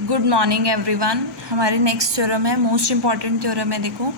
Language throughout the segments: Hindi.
Good morning everyone. हमारे नेक्स्ट थ्योरम है, मोस्ट इंपॉर्टेंट थ्योरम है। देखो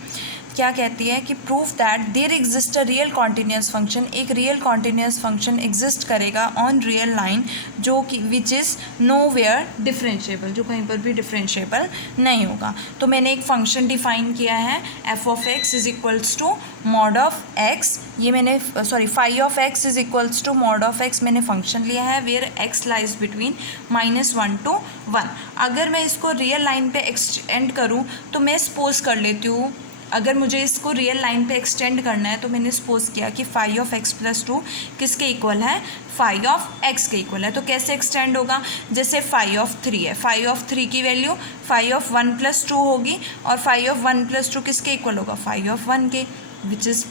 क्या कहती है कि proof that there exist a real continuous function. एक रियल कॉन्टीन्यूस फंक्शन एग्जिस्ट करेगा ऑन रियल लाइन जो कि विच इज़ नोवेयर डिफरेंशिएबल, जो कहीं पर भी डिफरेंशिएबल नहीं होगा। तो मैंने एक फंक्शन डिफाइन किया है F of x is equals to mod of x. ये मैंने phi of x is equals to mod of X मैंने फंक्शन लिया है where X lies between -1 to 1। अगर मैं इसको रियल लाइन पे एक्सटेंड करूँ तो मैं सपोज कर लेती हूँ, अगर मुझे इसको रियल लाइन पे एक्सटेंड करना है तो मैंने सपोज किया कि फाई ऑफ एक्स प्लस 2 किसके इक्वल है, फाई ऑफ एक्स के इक्वल है। तो कैसे एक्सटेंड होगा, जैसे फाई ऑफ 3 है, फाई ऑफ 3 की वैल्यू फाई ऑफ 1 + 2 होगी और फाई ऑफ 1 + 2 किसके इक्वल होगा, फाई ऑफ 1 के, which is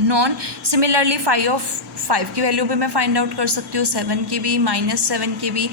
known. Similarly phi of 5 की वैल्यू भी मैं फाइंड आउट कर सकती हूँ, 7 की भी, -7 की भी।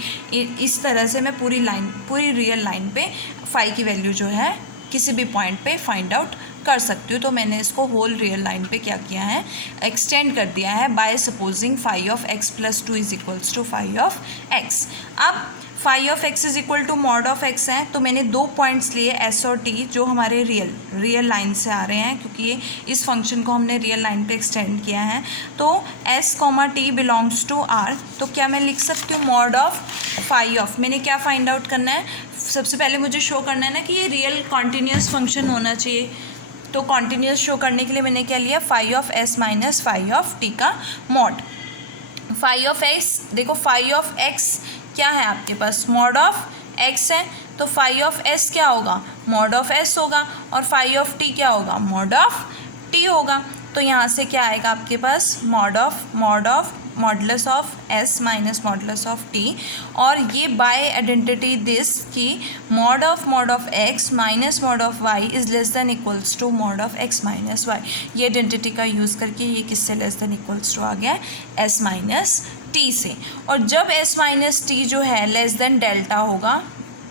इस तरह से मैं पूरी रियल लाइन पे फाई की वैल्यू जो है किसी भी पॉइंट पे फाइंड आउट कर सकती हूँ। तो मैंने इसको होल रियल लाइन पे क्या किया है, एक्सटेंड कर दिया है by supposing phi of x plus 2 is equals to phi of x. अब phi of x is equal to mod of x है, तो मैंने 2 पॉइंट्स लिए एस और टी जो हमारे रियल लाइन से आ रहे हैं, क्योंकि ये इस फंक्शन को हमने रियल लाइन पे एक्सटेंड किया है। तो S comma T belongs to R. तो क्या मैं लिख सकती हूँ मॉड ऑफ फाई ऑफ, मैंने क्या फाइंड आउट करना है, सबसे पहले मुझे शो करना है ना कि ये रियल कॉन्टीन्यूस फंक्शन होना चाहिए। तो कॉन्टीन्यूस शो करने के लिए मैंने क्या लिया, phi of S minus phi of T का मॉड। फाई ऑफ एक्स, देखो फाई ऑफ एक्स क्या है आपके पास, मॉड ऑफ एक्स है, तो फाई ऑफ एस क्या होगा, मॉड ऑफ एस होगा, और फाई ऑफ टी क्या होगा, मॉड ऑफ टी होगा। तो यहाँ से क्या आएगा आपके पास, mod of modulus of S minus modulus of T, और ये बाय आइडेंटिटी दिस कि mod of x minus mod of y is less than equals to mod of x minus y. ये आइडेंटिटी का यूज़ करके ये किससे लेस देन इक्वल्स टू आ गया, एस माइनस टी से। और जब एस माइनस टी जो है लेस देन डेल्टा होगा,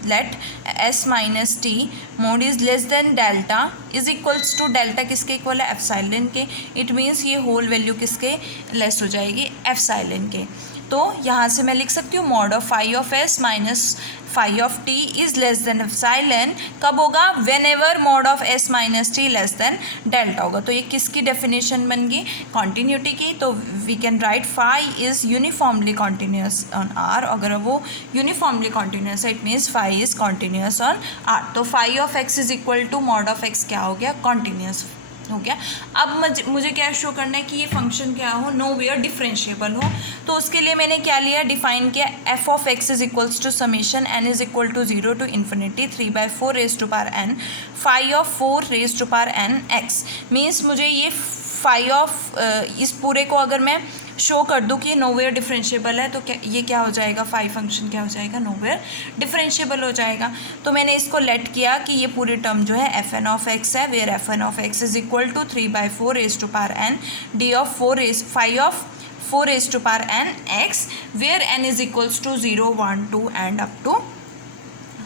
let S minus T mod is less than delta is equals to delta किसके इक्वल है, एप्सिलॉन के। इट मीन्स ये होल वैल्यू किसके लेस हो जाएगी, एप्सिलॉन के। तो यहाँ से मैं लिख सकती हूँ mod of phi of S minus phi of T is less than epsilon. कब होगा, whenever mod of S minus T less than delta होगा। तो ये किसकी डेफिनेशन बन गई, कॉन्टीन्यूटी की। तो we can write phi is uniformly continuous on R. अगर वो यूनिफॉर्मली कॉन्टीन्यूस है, it means phi is continuous on R. तो phi of x is equal to mod of x क्या हो गया, कॉन्टीन्यूस हो गया। अब मुझे क्या शो करना है कि ये फंक्शन क्या हो, नो वेयर डिफरेंशिएबल हो। तो उसके लिए मैंने क्या लिया, डिफाइन किया f of x is equals to summation N is equal to 0 to infinity 3/4 raise to power n phi of 4 raise to power N x. Means मुझे ये फाई ऑफ इस पूरे को अगर मैं शो कर दूँ कि ये नोवेयर डिफरेंशिएबल है, तो ये क्या हो जाएगा, फाई फंक्शन क्या हो जाएगा, नोवेयर डिफरेंशिएबल हो जाएगा। तो मैंने इसको लेट किया कि ये पूरी टर्म जो है एफ एन ऑफ एक्स है, where f N of x is equal to 3/4 raise to power n d of phi of 4 raise to power N x, where n is equals to 0, 1, 2 and up to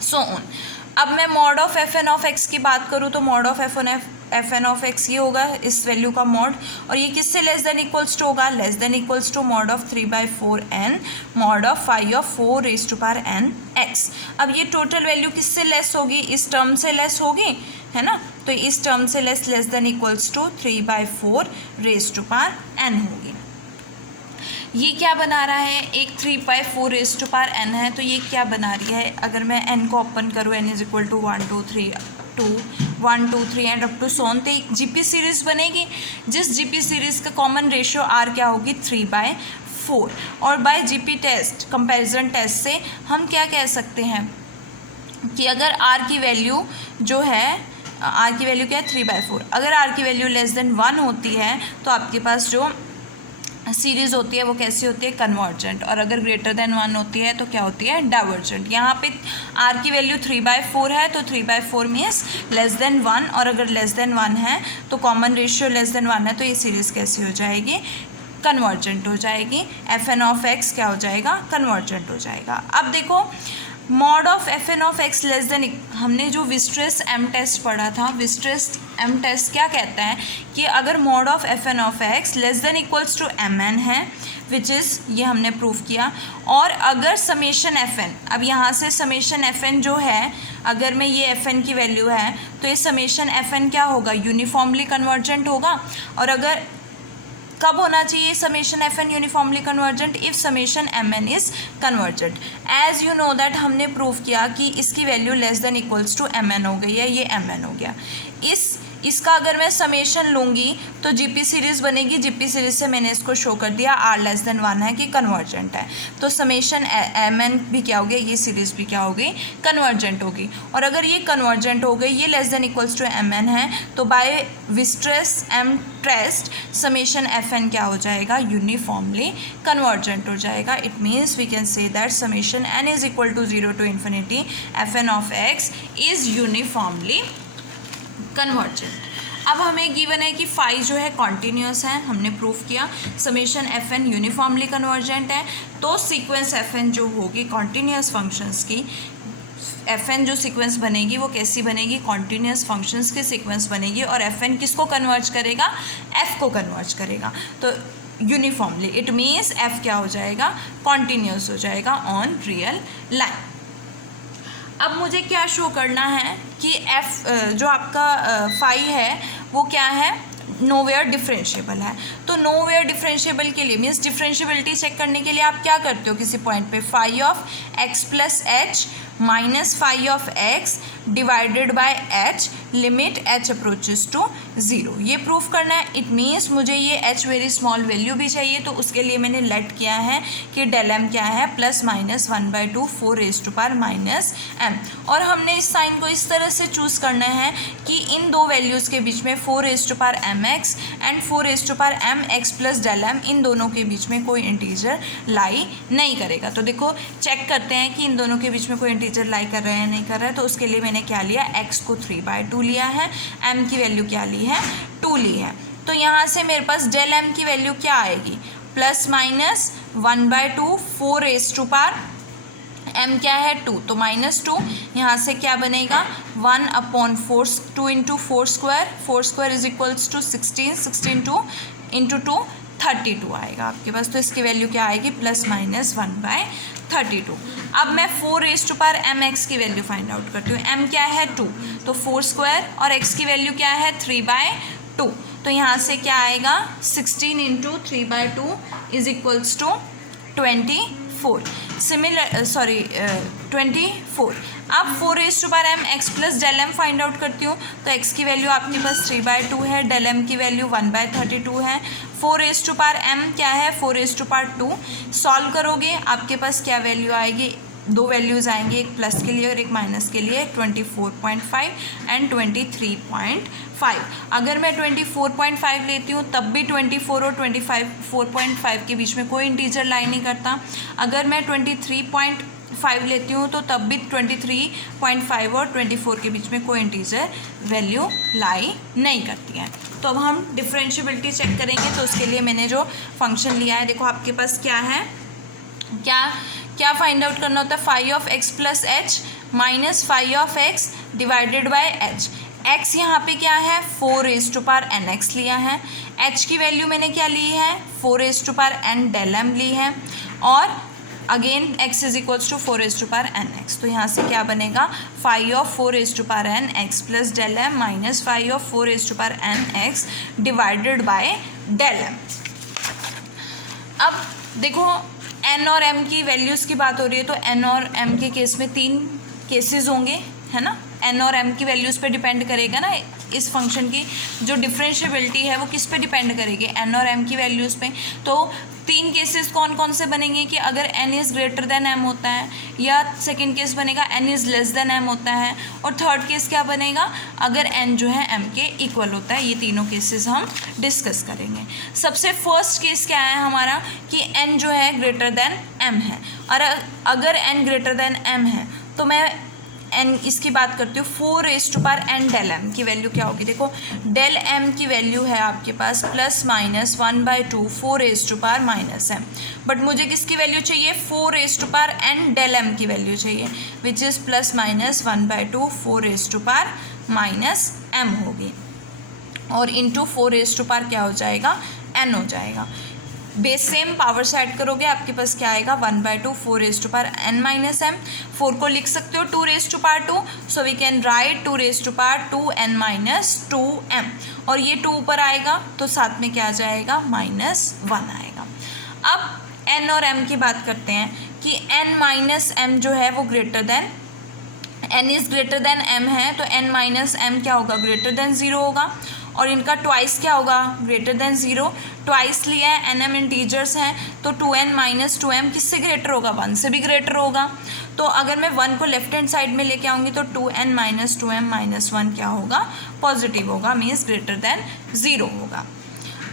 so on. अब मैं mod of f N of x की बात करूँ तो mod of f N of x ये होगा इस वैल्यू का मॉड, और ये किससे लेस देन इक्वल्स टू होगा, less than equals to mod of 3/4 n mod of phi of 4 raise to power N x. अब ये टोटल वैल्यू किससे लेस होगी, इस टर्म से लेस होगी, है ना। तो इस टर्म से less than equals to 3/4 raise to power n होगी। ये क्या बना रहा है, एक 3/4 रेज टू पावर एन है, तो ये क्या बना रही है, अगर मैं एन को ओपन करूँ, N is equal to 1 2 3 and up to so on, तो एक जीपी सीरीज़ बनेगी, जिस जीपी सीरीज़ का कॉमन रेशियो आर क्या होगी, 3/4। और by GP test, comparison test से हम क्या कह सकते हैं कि अगर आर की वैल्यू जो है, आर की वैल्यू क्या है, 3/4, अगर आर की वैल्यू लेस देन 1 होती है तो आपके पास जो सीरीज़ होती है वो कैसी होती है, कन्वर्जेंट, और अगर ग्रेटर देन 1 होती है तो क्या होती है, डाइवर्जेंट। यहाँ पे आर की वैल्यू 3/4 है, तो 3/4 मीन्स लेस देन 1, और अगर लेस देन 1 है तो कॉमन रेशियो लेस देन 1 है, तो ये सीरीज़ कैसी हो जाएगी, कन्वर्जेंट हो जाएगी। एफ एन ऑफ एक्स क्या हो जाएगा, कन्वर्जेंट हो जाएगा। अब देखो mod of f N of x less than, हमने जो विस्ट्रेस एम टेस्ट पढ़ा था, विस्ट्रेस एम टेस्ट क्या कहता है कि अगर mod of f N of x less than equals to M N है, विच इज़ ये हमने प्रूव किया, और अगर समेशन एफ एन, अब यहाँ से समेशन एफ एन जो है, अगर मैं ये एफ एन की वैल्यू है तो ये समेशन एफ एन क्या होगा, यूनिफॉर्मली कन्वर्जेंट होगा। और अगर कब होना चाहिए summation F n uniformly convergent, if summation m n is convergent. As you know that हमने प्रूव किया कि इसकी value less than equals to M n हो गई है, ये एम एन हो गया। इसका अगर मैं समेशन लूँगी तो जीपी सीरीज़ बनेगी, जीपी सीरीज़ से मैंने इसको शो कर दिया आर लेस देन 1 है कि कन्वर्जेंट है, तो समेशन एम एन भी क्या हो गया, ये सीरीज़ भी क्या होगी, कन्वर्जेंट होगी। और अगर ये कन्वर्जेंट हो गई, ये less than equals to M N है, तो by Weierstrass M test summation F N क्या हो जाएगा, यूनिफॉर्मली कन्वर्जेंट हो जाएगा। It means we can say that summation N is equal to 0 to infinity F N of x is uniformly convergent. अब हमें गिवन है कि फाई जो है कॉन्टीन्यूस है, हमने प्रूफ किया summation F n uniformly convergent है, तो सीक्वेंस एफ एन जो होगी कॉन्टीन्यूस फंक्शंस की, एफ एन जो सीक्वेंस बनेगी वो कैसी बनेगी, कॉन्टीन्यूस फंक्शंस की सीक्वेंस बनेगी, और एफ एन किसको कन्वर्ज करेगा, एफ को कन्वर्ज करेगा, तो यूनिफॉर्मली। इट मीन्स एफ क्या हो जाएगा, कॉन्टीन्यूस हो जाएगा ऑन रियल लाइन। अब मुझे क्या शो करना है कि एफ जो आपका फाई है वो क्या है, नोवेयर डिफरेंशिएबल है। तो नोवेयर डिफरेंशिएबल के लिए मीन्स डिफरेंशिएबिलिटी चेक करने के लिए आप क्या करते हो, किसी पॉइंट पे phi of x plus h minus phi of x divided by h limit h approaches to 0, ये प्रूफ करना है। इट मीन्स मुझे ये एच वेरी स्मॉल वैल्यू भी चाहिए, तो उसके लिए मैंने लेट किया है कि डेल एम क्या है, plus minus 1/2 4 raise to power minus m. और हमने इस साइन को इस तरह से चूज़ करना है कि इन दो वैल्यूज़ के बीच में 4 raise to power M X and 4 raise to power M x plus del M, इन दोनों के बीच में कोई इंटीजर लाई नहीं करेगा। तो देखो चेक करते हैं कि इन दोनों के बीच में कोई इंटीजर लाई कर रहे हैं नहीं कर रहा है। तो उसके लिए मैंने क्या लिया, x को 3/2 लिया है, m की वैल्यू क्या ली है, 2 ली है। तो यहाँ से मेरे पास डेल m की वैल्यू क्या आएगी, plus minus 1/2 4 raise to power m क्या है 2, तो -2, यहाँ से क्या बनेगा 1/4, 2 into 4 square is equals to 16, 16 2 into 2 32 आएगा आपके पास। तो इसकी वैल्यू क्या आएगी, प्लस माइनस 1/32। अब मैं 4 raise to power M x की वैल्यू फाइंड आउट करती हूँ। m क्या है 2, तो 4 स्क्वायर, और x की वैल्यू क्या है 3/2, तो यहाँ से क्या आएगा 16 into 3/2 is equals to 24। Similar 24। अब 4 raise to power M x plus del m find out करती हूँ, तो x की वैल्यू आपके पास 3/2 है, डेल एम की वैल्यू 1/32 है। 4 रेज़ टू पावर m क्या है 4 रेज़ टू पावर 2, सॉल्व करोगे आपके पास क्या वैल्यू आएगी, दो वैल्यूज़ आएंगी, एक प्लस के लिए और एक माइनस के लिए, 24.5 एंड 23.5। अगर मैं 24.5 लेती हूँ तब भी 24 और 4.5 के बीच में कोई इंटीजर लाई नहीं करता। अगर मैं 23.5 लेती हूँ तो तब भी 23.5 और 24 के बीच में कोई इंटीजर वैल्यू लाई नहीं करती है। तो अब हम डिफरेंशिएबिलिटी चेक करेंगे, तो उसके लिए मैंने जो फंक्शन लिया है, देखो आपके पास क्या है, क्या फाइंड आउट करना होता है, phi of x plus h minus phi of x divided by h. X यहाँ पे क्या है 4 raise to power N x लिया है, एच की वैल्यू मैंने क्या ली है 4 raise to power N del M ली है, और again x is equals to 4 raise to power N X. तो यहाँ से क्या बनेगा, phi of 4 raise to power N X plus del M minus phi of 4 raise to power N X divided by del M. अब देखो n और m की वैल्यूज़ की बात हो रही है, तो n और m के केस में 3 केसेस होंगे, है ना। n और m की वैल्यूज़ पे डिपेंड करेगा ना, इस फंक्शन की जो डिफरेंशिएबिलिटी है वो किस पे डिपेंड करेगी, n और m की वैल्यूज़ पे। तो 3 केसेस कौन कौन से बनेंगे कि अगर n is greater than m होता है, या सेकंड केस बनेगा n is less than m होता है, और थर्ड केस क्या बनेगा अगर n जो है m के इक्वल होता है। ये तीनों केसेस हम डिस्कस करेंगे। सबसे फर्स्ट केस क्या है हमारा कि n जो है ग्रेटर देन m है, और अगर n ग्रेटर देन m है तो मैं एन इसकी बात करती हूँ 4n डेल एम की वैल्यू क्या होगी। देखो डेल एम की वैल्यू है आपके पास ±1/2 4n, बट मुझे किसकी वैल्यू चाहिए 4n डेल एम की वैल्यू चाहिए, विच इज़ ±1/2 4n होगी, और इंटू 4 क्या हो जाएगा n हो जाएगा। बेस सेम पावर से ऐड करोगे आपके पास क्या आएगा 1/2 4n-m। 4 को लिख सकते हो 2, so we can right 2n-2m, और ये 2 ऊपर आएगा तो साथ में क्या आ जाएगा -1 आएगा। अब n और m की बात करते हैं कि n-m जो है वो greater than n is greater than m है, तो n-m क्या होगा ग्रेटर देन 0 होगा, और इनका ट्वाइस क्या होगा ग्रेटर देन 0। ट्वाइस लिया है, nm इंटीजर्स हैं, तो 2n-2m किससे ग्रेटर होगा 1 से भी ग्रेटर होगा। तो अगर मैं 1 को लेफ्ट हैंड साइड में लेके आऊँगी तो 2n-2m-1 क्या होगा पॉजिटिव होगा, मीन्स ग्रेटर देन 0 होगा।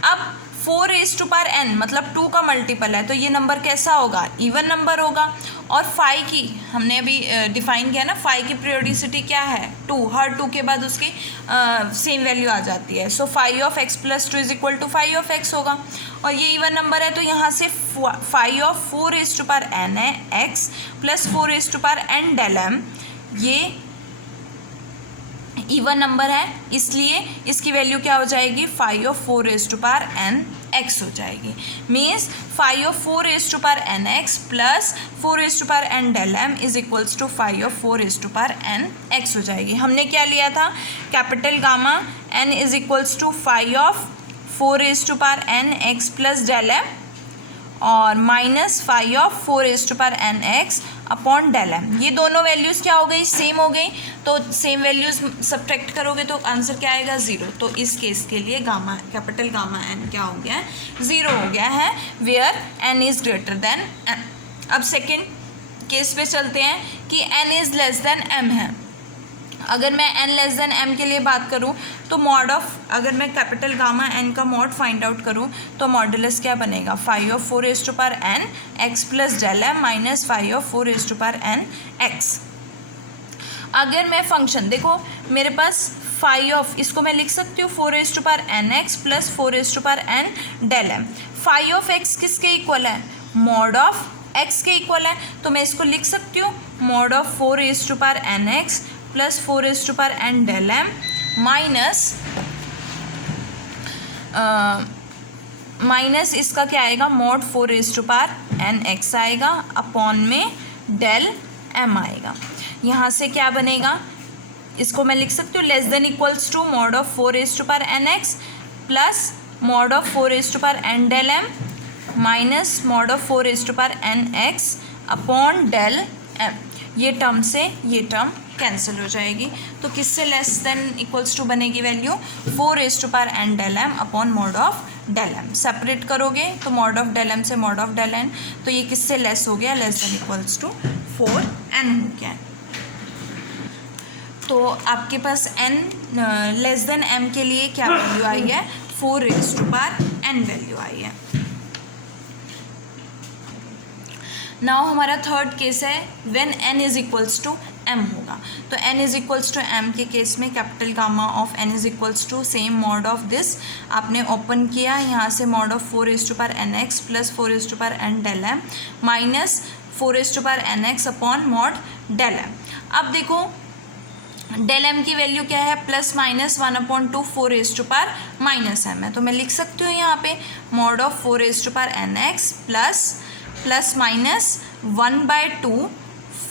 अब 4n मतलब 2 का मल्टीपल है, तो ये नंबर कैसा होगा इवन नंबर होगा। और 5 की हमने अभी डिफाइन किया ना, 5 की पीरियोडिसिटी क्या है 2, हर 2 के बाद उसकी सेम वैल्यू आ जाती है। सो 5x + 2 = 5x होगा, और ये इवन नंबर है तो यहाँ से 5 है x + 4n डेल m, ये इवन नंबर है, इसलिए इसकी वैल्यू क्या हो जाएगी 5 x हो जाएगी। Means 5 x + 4n del m = 5 x हो जाएगी। हमने क्या लिया था capital gamma n = 4n x + del m और -5 x अपॉन डेल m। ये दोनों वैल्यूज़ क्या हो गई सेम हो गई, तो सेम वैल्यूज़ सब्ट्रैक्ट करोगे तो आंसर क्या आएगा 0। तो इस केस के लिए गामा कैपिटल गामा n क्या हो गया है 0 हो गया है, where n is greater than m। अब सेकेंड केस पे चलते हैं कि n is less than m है। अगर मैं n लेस देन m के लिए बात करूं तो मॉड ऑफ, अगर मैं कैपिटल गामा n का मॉड फाइंड आउट करूं तो मॉडुलस क्या बनेगा 5 x + डेल m -5 x। अगर मैं फंक्शन देखो मेरे पास इसको मैं लिख सकती हूँ 4x + 4n del m। x किसके इक्वल है मॉड ऑफ x के इक्वल है, तो मैं इसको लिख सकती हूँ mod of 4x + 4n del m minus इसका क्या आएगा मॉड 4n x आएगा अपॉन में डेल m आएगा। यहाँ से क्या बनेगा, इसको मैं लिख सकती हूँ less than equals to mod of 4n x plus mod of 4n del m minus mod of 4n x upon del m। ये टर्म से ये टर्म कैंसिल हो जाएगी, तो किससे लेस देन इक्वल्स टू बनेगी value 4n del m upon mod of del m। Separate करोगे तो मॉड ऑफ डेल m से मॉड ऑफ डेल n, तो ये किससे लेस हो गया less than equals to 4n हो गया। तो आपके पास n लेस देन m के लिए क्या वैल्यू आई है 4n वैल्यू आई है। नाउ हमारा थर्ड केस है when n is equals to m होगा। तो n is equals to m के केस में capital gamma of n is equals to same mod of this आपने ओपन किया, यहाँ से mod of 4n x + 4n del m minus 4n x upon mod del m। अब देखो डेल m की वैल्यू क्या है ±1/2 4n है, तो मैं लिख सकती हूँ यहाँ पे mod of 4n x plus minus 1/2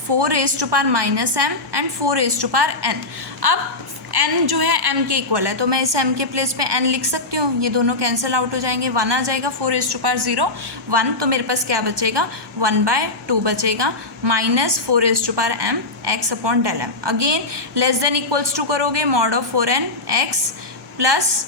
4n and 4n। अब n जो है m के इक्वल है, तो मैं इस m के प्लेस पे n लिख सकती हूँ, ये दोनों कैंसिल आउट हो जाएंगे, 1 आ जाएगा 4n 1, तो मेरे पास क्या बचेगा 1/2 बचेगा minus 4n x upon del m। Again less than equals to करोगे mod of 4n x plus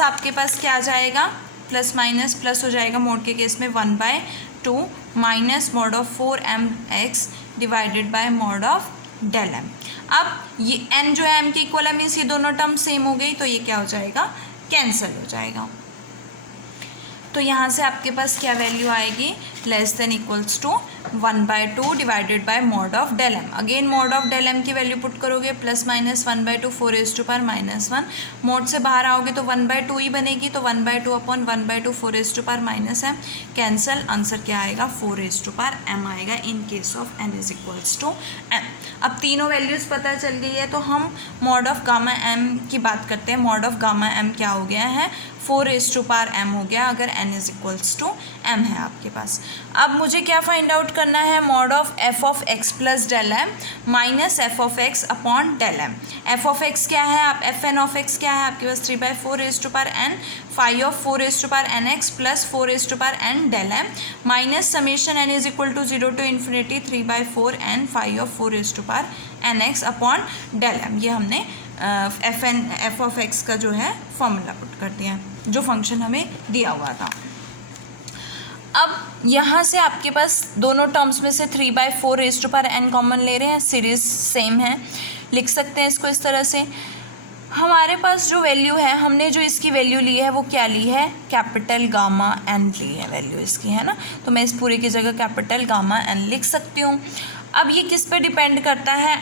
आपके पास क्या आ जाएगा प्लस माइनस प्लस हो जाएगा मोड के केस में 1/2 minus mod of 4m x divided by mod of del m। अब ये n जो है m के इक्वल है, मीन्स ये दोनों टर्म सेम हो गई, तो ये क्या हो जाएगा कैंसिल हो जाएगा। तो यहाँ से आपके पास क्या वैल्यू आएगी less than equals to 1/2 divided by mod of del m. Again mod of del m की वैल्यू पुट करोगे, प्लस माइनस 1/2 4⁻⁻1। मॉड से बाहर आओगे तो 1/2 ही बनेगी, तो 1/2 अपॉन 1/2 4⁻⁻m कैंसल। आंसर क्या आएगा? 4⁻m आएगा in case of n is equals to m। अब तीनों वैल्यूज़ पता चल गई है, तो हम मॉड ऑफ गामा m की बात करते हैं। मॉड ऑफ गामा m क्या हो गया है? 4⁻m हो गया अगर n is equals to m है आपके पास। अब मुझे क्या फाइंड आउट करना है? Mod of f of x plus del M minus f of x upon del m. f of x क्या है? आप fn ऑफ x क्या है आपके पास? 3/4n phi of 4⁻nx plus 4⁻n del M minus summation n is equal to 0 to infinity 3/4n phi of 4⁻nx upon del m. ये हमने f ऑफ x का जो है फॉर्मूला पुट कर दिया है, जो फंक्शन हमें दिया हुआ था। अब यहाँ से आपके पास दोनों टर्म्स में से 3/4n कॉमन ले रहे हैं, सीरीज सेम है, लिख सकते हैं इसको इस तरह से। हमारे पास जो वैल्यू है, हमने जो इसकी वैल्यू ली है वो क्या ली है? कैपिटल गामा n ली है वैल्यू इसकी, है ना। तो मैं इस पूरे की जगह कैपिटल गामा n लिख सकती हूँ। अब ये किस पे डिपेंड करता है?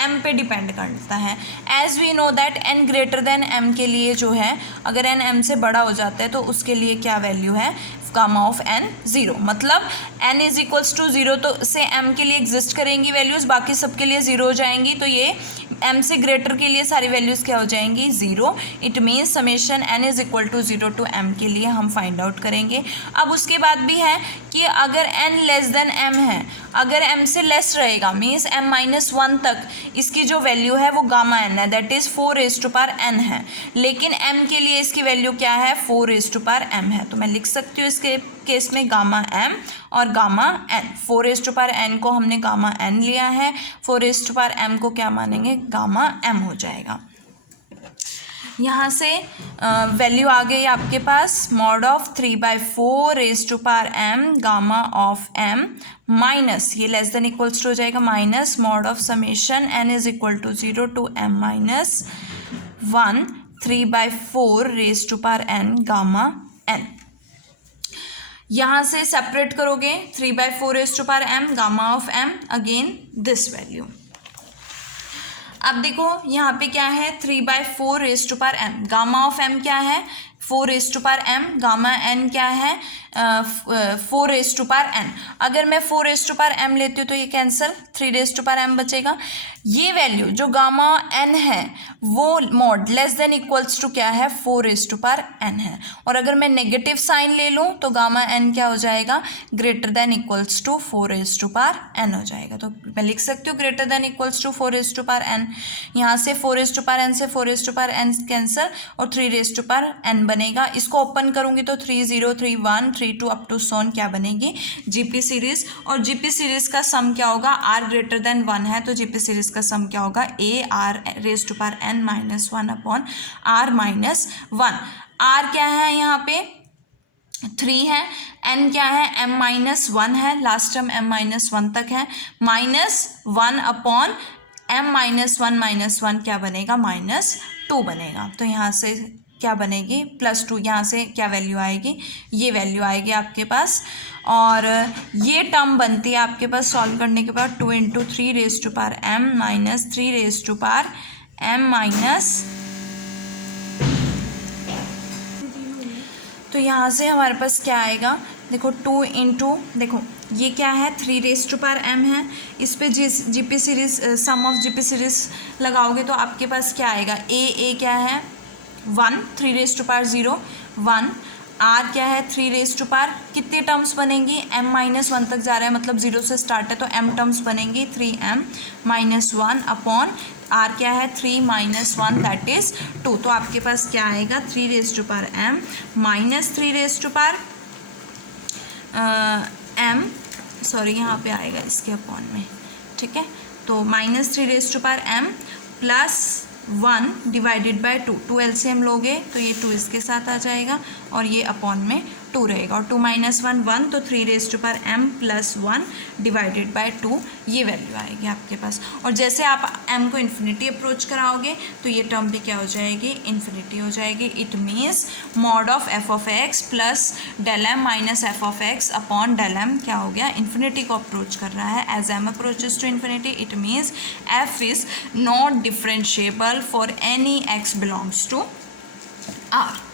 m पे डिपेंड करता है। As we know that n greater than m के लिए जो है, अगर n m से बड़ा हो जाता है तो उसके लिए क्या वैल्यू है? Gamma of n 0। मतलब n इज इक्वल्स टू 0 तो से m के लिए एग्जिस्ट करेंगी वैल्यूज़, बाकी सबके लिए 0 हो जाएंगी। तो ये m से ग्रेटर के लिए सारी वैल्यूज़ क्या हो जाएंगी? 0। It means summation n is equal to 0 to m के लिए हम फाइंड आउट करेंगे। अब उसके बाद भी है कि अगर n लेस देन m है, अगर m से लेस रहेगा मीन्स m-1 तक इसकी जो वैल्यू है वो गामा n है, दैट इज़ 4⁻n है। लेकिन m के लिए इसकी वैल्यू क्या है? 4⁻m है। तो मैं लिख सकती हूँ इसके केस में गामा m और गामा n। 4⁻n को हमने गामा n लिया है, 4⁻m को क्या मानेंगे? गामा m हो जाएगा। यहाँ से वैल्यू आ गई आपके पास mod of 3/4m gamma of m minus, ये लेस देन इक्वल्स टू हो जाएगा, minus mod of summation n is equal to 0 to m-1 3/4n gamma n। यहाँ से सेपरेट करोगे 3/4m gamma of m, again this value. अब देखो यहाँ पे क्या है? 3/4m गामा ऑफ m क्या है? 4⁻m। गामा n क्या है? 4⁻n। अगर मैं 4⁻m लेती हूँ तो ये कैंसिल, 3⁻m बचेगा। ये वैल्यू जो गामा n है वो mod less than equals to क्या है? 4⁻n है। और अगर मैं नेगेटिव साइन ले लूँ तो गामा n क्या हो जाएगा? Greater than equals to 4⁻n हो जाएगा। तो मैं लिख सकती हूँ greater than equals to 4⁻n। यहाँ से 4⁻n से 4⁻n कैंसिल और 3⁻n बनेगा। इसको ओपन करूँगी तो 3 0 3 1 3 2 अप टू सोन क्या बनेगी? GP series. और जीपी सीरीज का सम क्या होगा? r ग्रेटर देन 1 है तो जीपी सीरीज का सम क्या होगा? ar⁻n-1 upon r-1। r क्या है यहाँ पे? 3 है। n क्या है? m-1 है, लास्ट टर्म m-1 तक है, -1 अपॉन m-1 क्या बनेगा? -2 बनेगा। तो यहाँ से क्या बनेगी? +2। यहाँ से क्या वैल्यू आएगी? ये वैल्यू आएगी आपके पास। और ये टर्म बनती है आपके पास सॉल्व करने के बाद 2 × 3⁻m-3⁻m-, तो यहाँ से हमारे पास क्या आएगा? देखो 2 × देखो ये क्या है? 3⁻m है। इस पे GP series sum of GP series लगाओगे तो आपके पास क्या आएगा? ए क्या है? 1 3⁻0 1। r क्या है? 3⁻, कितनी टर्म्स बनेंगी? m-1 तक जा रहा है मतलब 0 से स्टार्ट है तो m टर्म्स बनेंगी 3m-1 अपॉन r क्या है? 3-1 दैट इज़ 2। तो आपके पास क्या आएगा? 3⁻m माइनस 3⁻m, सॉरी यहाँ पे आएगा इसके अपॉन में, ठीक है। तो -3⁻m plus 1 divided by 2 LCM लोगे तो ये 2 इसके साथ आ जाएगा और ये अपॉन में 2 रहेगा और 2 माइनस 1 1, तो 3 raise to power m plus 1 divided by 2 ये वैल्यू आएगी आपके पास। और जैसे आप m को इन्फिनिटी अप्रोच कराओगे तो ये टर्म भी क्या हो जाएगी, इन्फिनिटी हो जाएगी। It means mod of f of x plus del M minus f of x upon del m क्या हो गया, इन्फिनिटी को अप्रोच कर रहा है। As m approaches to infinity it means f is not differentiable for any x belongs to are.